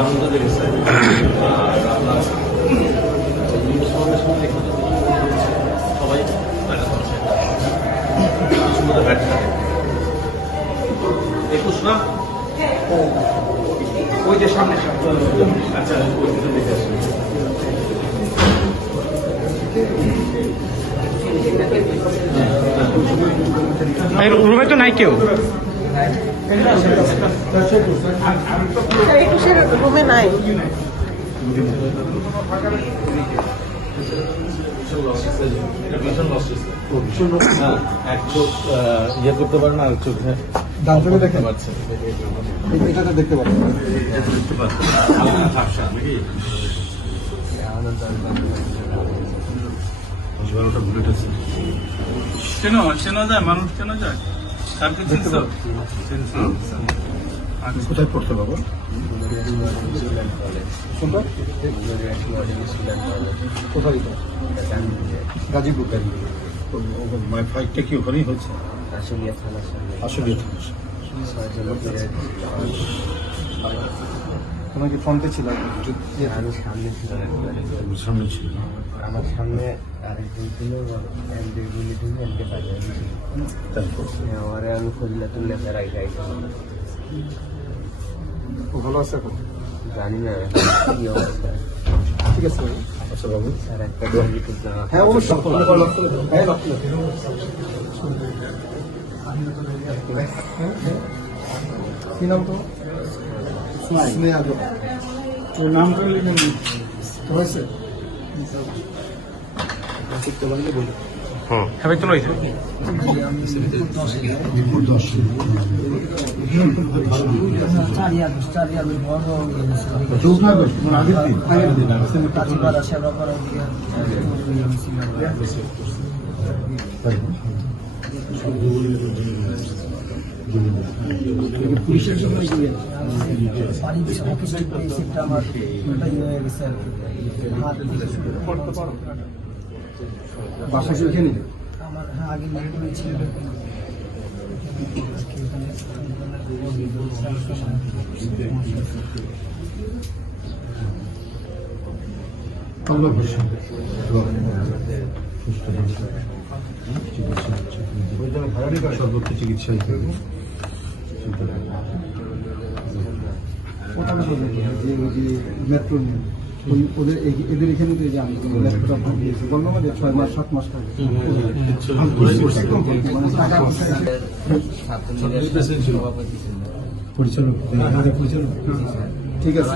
আনন্দ লেগেছে। আর আপনার সবাই সুন্দর ব্যাট খেলে। 21 না ওই যে সামনে আচ্ছা ওই দিকে দেখে আসি। রুমে তো নাই কেউ, রুমে নাই। এক চোখ ইয়ে করতে পারে না, আর চোখে ডান চোখে দেখতে পাচ্ছে এটাতে দেখতে পাচ্ছেন। দেখতে পাচ্ছে ঝাপসা নাকি 12টা বুলেট আছে। চেনা যায়, মানুষ চেনা যায়, কালকে চিনছো? কোথায় পড়তে বাবা? কোনটা? কোথায়? গাজীপুর। মাই ফাইটটা কি ওখানেই হচ্ছে? আশুলিয়া থানার সামনে আসলে তোমার কি ফ্রন্টে ছিল? আমি সামনে ছিলাম একবারে। সামনে ছিল। আমার সামনে আরেকজন ছিল, এমডি গুলি ঢুকে এমকে পাঠিয়ে দিয়েছিল। তারপর আমারে আমি খুললে তুললে তারাই যাই ও ভালো আছে এখন? জানি না কি অবস্থা। ঠিক আছে আচ্ছা বাবু স্যার একটা কমিটি দেওয়া। হ্যাঁ অবশ্যই। হ্যাঁ কি নাম তো? স্নেহা জোড়া। ওর নাম করে লিখে নিন হয়েছে। হ্যাঁ তো রয়েছে। পুলিশের জন্য আমার হয়ে গেছে আর বাসা ছিল এখানে? আমার আগে লেগে ছিল। সর্বোচ্চ চিকিৎসা মেট্রো ওদের এদের এখানে তো যে আমি বললাম যে 6 মাস 7 মাস থাকে পরিচালক ঠিক আছে।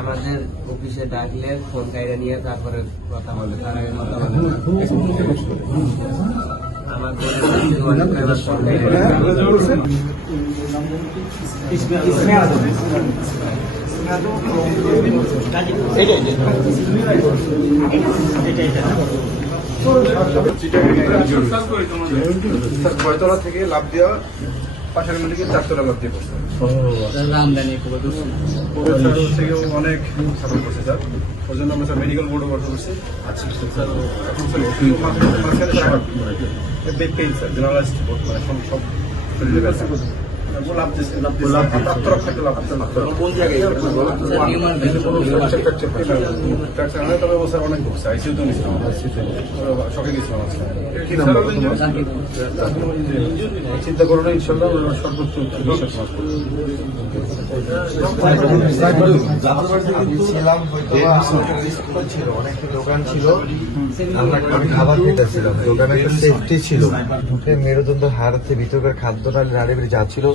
আমাদের অফিসে ডাকলে ফোন কাইরা নিয়ে তারপরে কথা বলে। তার আগে কথা বলে ছয়তলা থেকে লাভ দেওয়া পাশের মেডিকেল 4তলা লাভ দিয়ে পড়ছে। থেকে অনেক সাপোর্ট করছে স্যার, ওই জন্য আমরা স্যার মেডিকেল বোর্ডও গঠন করছি। আচ্ছা স্যার এখন বেড পেইন স্যার জেনারেলাইজড মানে সব শরীরে ব্যথা লাভ দিচ্ছে আত্মরক্ষাতে লাভ কোন জায়গায় তবে ও স্যার অনেক ঘুরছে আইসিউ তো নিয়েছিলাম শখে গেছিলাম আজকে। চিন্তা করো না, ইনশাল্লাহ সর্বোচ্চ ছিলাম ছিল অনেকটা দোকান ছিল, আমি খাবার খেতেছিলাম, দোকানে একটা সেফটি ছিল, মেরুদণ্ড হাড়তে ভিতরকার খাদ্য নাড়ি বেড়ে যা ছিল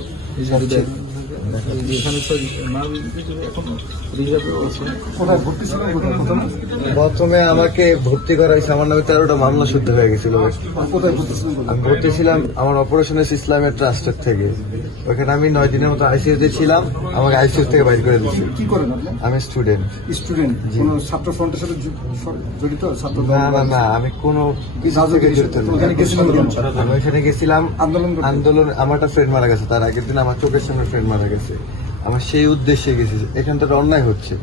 প্রথমে আমাকে ভর্তি করা হয়েছে, আমার নামে 13টা মামলা শুদ্ধ হয়ে গেছিল। আমি ভর্তি ছিলাম আমার অপারেশনাল ইসলামের ট্রাস্টের থেকে, ওখানে আমি 9 দিনের মতো আইসিইউতে ছিলাম, আমাকে আইসিইউ থেকে বাইর করে দিচ্ছি। কি করেন আপনি? আমি স্টুডেন্ট। কোন ছাত্র ফ্রন্টের সাথে জড়িত? ছাত্র না আমি কোনো কিছু থেকে জড়িত না। আমি ওইখানে গেছিলাম আন্দোলন, আমার একটা ফ্রেন্ড মারা গেছে, তার আগের দিন আমার চোখের সামনে ফ্রেন্ড মারা গেছে, আমার সেই উদ্দেশ্যে গেছি। এখানটা অন্যায় হচ্ছে,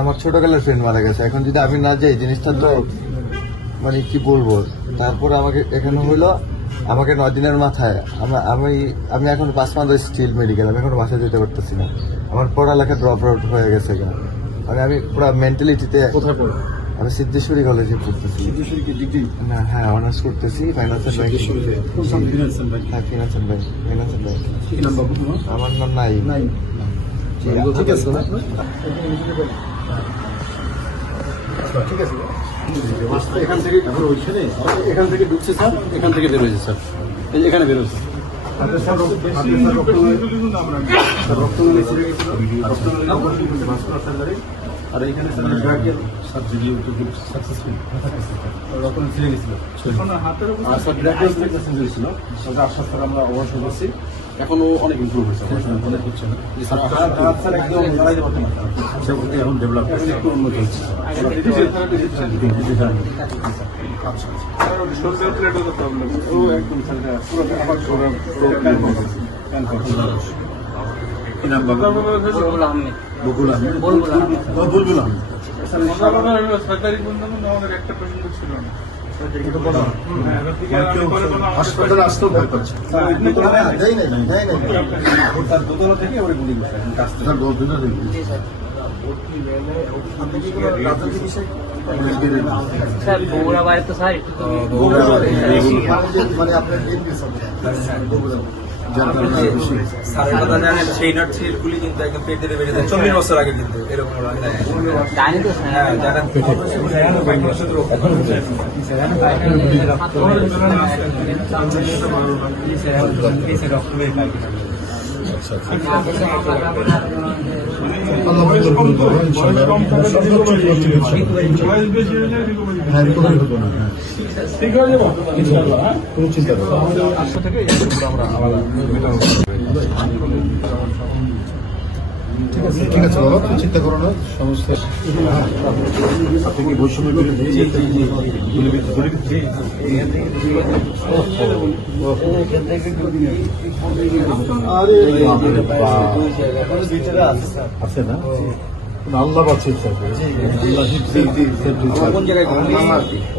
আমার ছোটবেলার ফ্রেন্ড মারা গেছে, এখন যদি আমি না যাই জিনিসটা তো মানে কি বলবো। তারপর আমাকে এখানে হইলো, আমাকে 9 দিনের মাথায় আমি এখন 5 মাস স্টিল মেডিকেল, আমি এখন বাসায় যেতে পারতেছি না। আমার পড়ালেখা ড্রপ আউট হয়ে গেছে গা। মানে আমি পুরো মেন্টালিটিতে কোথায় পড়ো? আমি সিদ্ধেশ্বরী কলেজে পড়তেছি। না, হ্যাঁ, অনার্স করতেছি ফাইন্যান্স এন্ড ব্যাংকিং। হ্যাঁ, ফিনান্স এন্ড ব্যাংক। আমার নাম নাই। ঠিক আছে না? এখান থেকে তারপর ওইখানে এখান থেকে ঢুকছে স্যার, এখান থেকে বেরোয়েছে স্যার, এই এখানে বেরোচ্ছে। আর এইখানে সাকসেসফুল রক্ত ছিঁড়ে গেছিল আর স্যার ছিল আশ্বাস স্যার আমরা অবশ্য করছি। এখনো অনেক ইমপ্রুভ হয়েছে, অনেক হচ্ছে না স্যার, একদম দাঁড়াইতে পারতেন না স্যার, এখন ডেভেলপ একটু উন্নত হচ্ছে সরকারি বন্ধু আমাদের একটা পর্যন্ত ছিল না। হাসপাতালে আসতেও ভয় পাচ্ছে। তার দোতলা থেকে ওরা গুলি করছে স্যার বগুড়া বাড়ি তো স্যার একটু মানে আপনার স্যারের কথা জানেন, সেই নট ছিলগুলি কিন্তু একদম পেট দিয়ে বেড়ে যায় 40 বছর আগে, কিন্তু এরকম জানি তো হ্যাঁ জানেন। ঠিক হয়ে যাবো, কোনো চিন্তা নেই। ঠিক আছে বাবা, তুমি চিন্তা করো না, সমস্যা। আপনি কি বৈষম্য বিরোধী আছে না? আল্লাহ বাঁচিয়ে কোন জায়গায়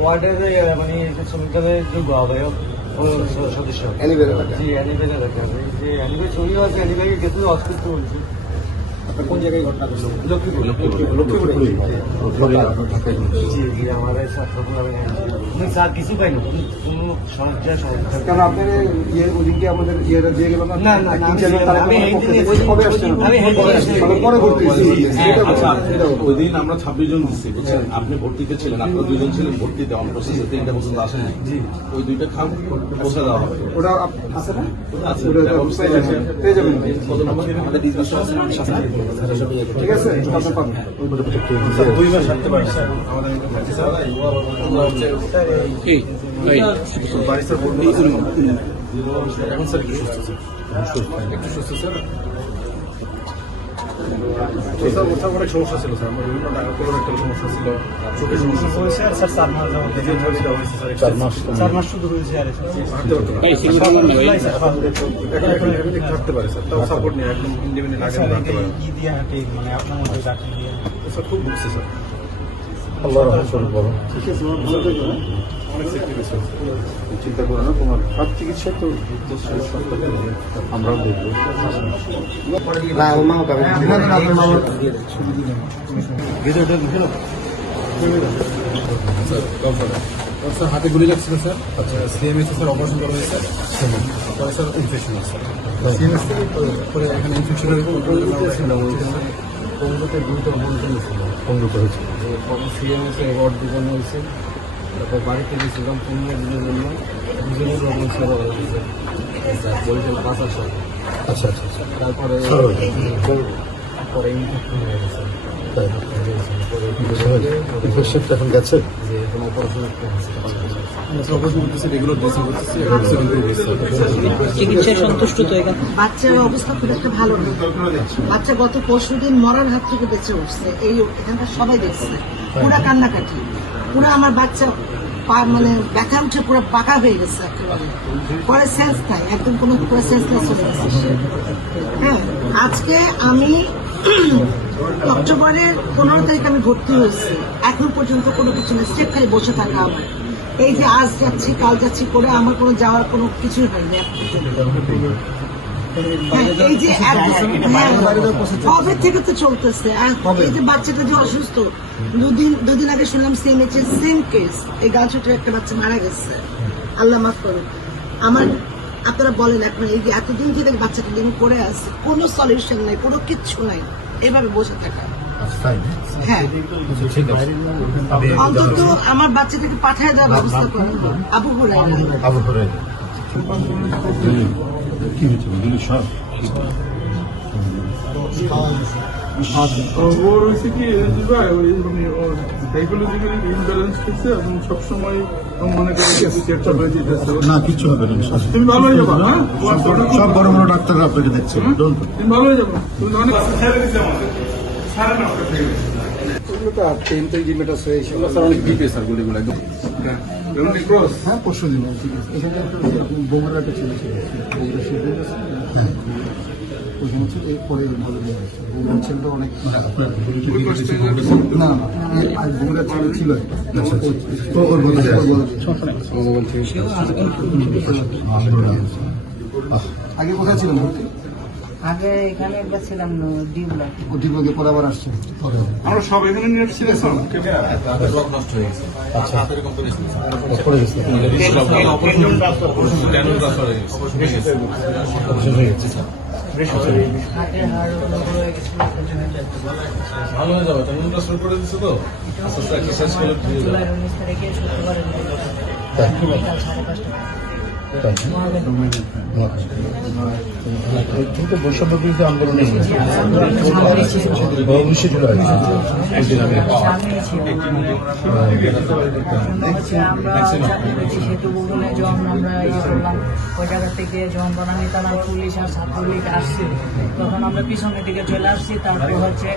ওয়ার্ডের মানে শ্রমিকদের যোগ্য আহ্বায়ক সদস্য জি অ্যানিভেলে দেখা যায় যে অ্যানিভে ছবি আছে, অ্যানিভেকে গেছে অস্তিত্ব বলছে। কোন জায়গায় ঘটনা ঘটলো? লক্ষ্মীপুরে জি জি আমার স্যার কিছু পাইনি, কোনো সমস্যা কারণ আপনার ইয়ে ওদিকে আমাদের ইয়েটা দিয়ে গেল না। না না আমি পরে ভর্তি ওই দিন আমরা 26 জন দিচ্ছি, বুঝছেন? আপনি ভর্তিতে ছিলেন, আপনার 2 জন ছিলেন ভর্তিতে, অন প্রসেসে 3টা পর্যন্ত আসেননি। ওই 2টা খাম পৌঁছে দেওয়া হবে। ওটা আছে না? আছে, পেয়ে যাবেন। কত নম্বর? আমাদের ডিসকাশন আছে। ঠিক আছে, আপনার পাবেন। 2 মাস থাকতে পারে স্যার। আমাদের আমরা হচ্ছে বাড়ি স্যার বলতে এখন স্যার একটু সুস্থ স্যার, একটু সুস্থ স্যার। স্যার ওটা অনেক সমস্যা ছিল স্যার, আমার বিভিন্ন টাকা করার একটা সমস্যা ছিল, চোখের সমস্যা ছিল স্যার 4 মাস যাবত 4 মাস শুধু হয়েছে আর হাঁটতে পারতো না। এখন হাঁটতে পারে স্যার, তাও সাপোর্ট নিয়ে একদম ইন্ডিপেন্ডেন্ট আগে হাঁটতে পারে। কি দিয়ে হাঁটে মানে আপনার মধ্যে ডাক্তার দিয়ে স্যার খুব ভুগছে স্যার। আল্লাহ রহমত করুন বাবা। ঠিক আছে, অনেক সেক্রিফাইস হয়েছে, চিন্তা করো না। তোমার হাত চিকিৎসা তো আমরাও দেখবো। না, আমার মা ওটা স্যার হাতে গুলি লাগছিল স্যার, সিএমএসে স্যার অপারেশন করা হয়েছে, পরে স্যার ইনফেকশন আছে। সিএমএস থেকে পরে এখানে ইনফেকশনের পঙ্গুতে দুটো বন্ধন ছিল, পঙ্গুতে হয়েছে। পরে সিএমএসে অ্যাওয়ার্ড দিবানো হয়েছে। তারপর বাড়িতে গেছিলাম 15 দিনের জন্য, দুজনের রকম সেবা হয়েছে বলছিল 5 আসা। আচ্ছা আচ্ছা আচ্ছা। তারপরে পরে ইনফেকশন হয়ে গেছে, ইনফেকশনটা এখন গেছে। যে এখন অপারেশন অপারেশন করতেছে, রেগুলার ড্রেসিং করতেছে, চিকিৎসায় সন্তুষ্ট তো এখানে বাচ্চার অবস্থা খুব একটা ভালো না। বাচ্চা গত পরশুদিন মরার হাত থেকে বেঁচে উঠছে, এই এখানকার সবাই দেখছে, পুরা কান্নাকাটি, পুরা আমার বাচ্চা মানে ব্যথা উঠে পুরো পাকা হয়ে গেছে একেবারে, পরে সেন্স নাই, একদম কোনো পুরো সেন্স নাই চলে গেছে সে। হ্যাঁ, আজকে আমি অক্টোবরের 15 তারিখ আমি ভর্তি হয়েছি, এখন পর্যন্ত কোনো কিছু না, স্টেপ খালি বসে থাকা আমার। এই যে আজ যাচ্ছি কাল যাচ্ছি করে আমার কোনো যাওয়ার কোনো কিছুই হয়নি এখন পর্যন্ত। এই যে কবে থেকে তো চলতেছে, আর এই যে বাচ্চাটা যে অসুস্থ, দুদিন আগে শুনলাম সেম কেস, এই গাল ছোটের একটা বাচ্চা মারা গেছে, আল্লাহ মাফ করুন। আমার আপনারা বলেন এখন এই যে এতদিন থেকে বাচ্চাটা দিন করে আছে, কোনো সলিউশন নাই, কোনো কিচ্ছু নাই, এভাবে বসে থাকা। হ্যাঁ, অন্তত আমার বাচ্চাটাকে পাঠিয়ে দেওয়ার ব্যবস্থা করুন। আবু হুরায়রা ওর হয়েছে কি ওর সাইকোলজিক্যালি ইমব্যালেন্স হচ্ছে এবং সবসময় মনে করে কিছু একটা হয়ে যেতেছে। না কিছু হবে না তুমি ভালো হয়ে যাবো, হ্যাঁ সব বড় বড় ডাক্তাররা আপনাকে দেখছে তুমি ভালো হয়ে যাবো। তুমি অনেক ছেড়ে দিচ্ছে আমাদের সাড়ে 9টা থেকে স্যার অনেক ডিপ স্যার গুলিগুলো একদম ক্রস। হ্যাঁ পরশু দিন এখানে একটা বোমার একটা ছিল ওইখানে ছিল এরপরে বোমার ছেলেটা অনেক না আর বোমার ছেলে ছিল আগে কোথায় ছিলেন আগে এখানে একবার ছিলাম ডিউলাকে পরে আবার আসছে আমরা সব এখানে নিয়ে এসেছিলাম নষ্ট হয়ে গেছে। ভালো হয়ে যাবে, তেমন শুরু করে দিচ্ছে তো আস্তে আস্তে এক্সারসাইজ করে জুলাই 19 তারিখে শুক্রবারে বৈষম্য বিরোধী আন্দোলনে আমরা ইয়ে করলাম, ওই জায়গা থেকে যখন বনানী থানার পুলিশ আর ছাত্রলীগ আসছে তখন আমরা পিছনের দিকে চলে আসছি। তারপর হচ্ছে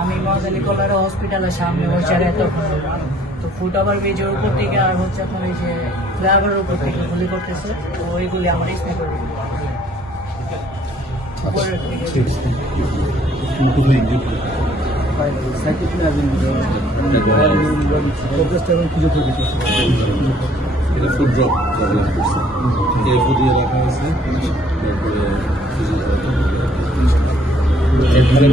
আমি মহাদালী কলার হসপিটালের সামনে হচ্ছে তো ফুটওভার ব্রিজের উপর থেকে আর হচ্ছে আপনার এই যে ফ্লাইওভারের উপর থেকে গুলি করতেছে, তো ওইগুলি আমার স্পিকার উপরের থেকে এটা ফুড ড্রপ করছে, এই ফুড দিয়ে রাখা হয়েছে। তারপরে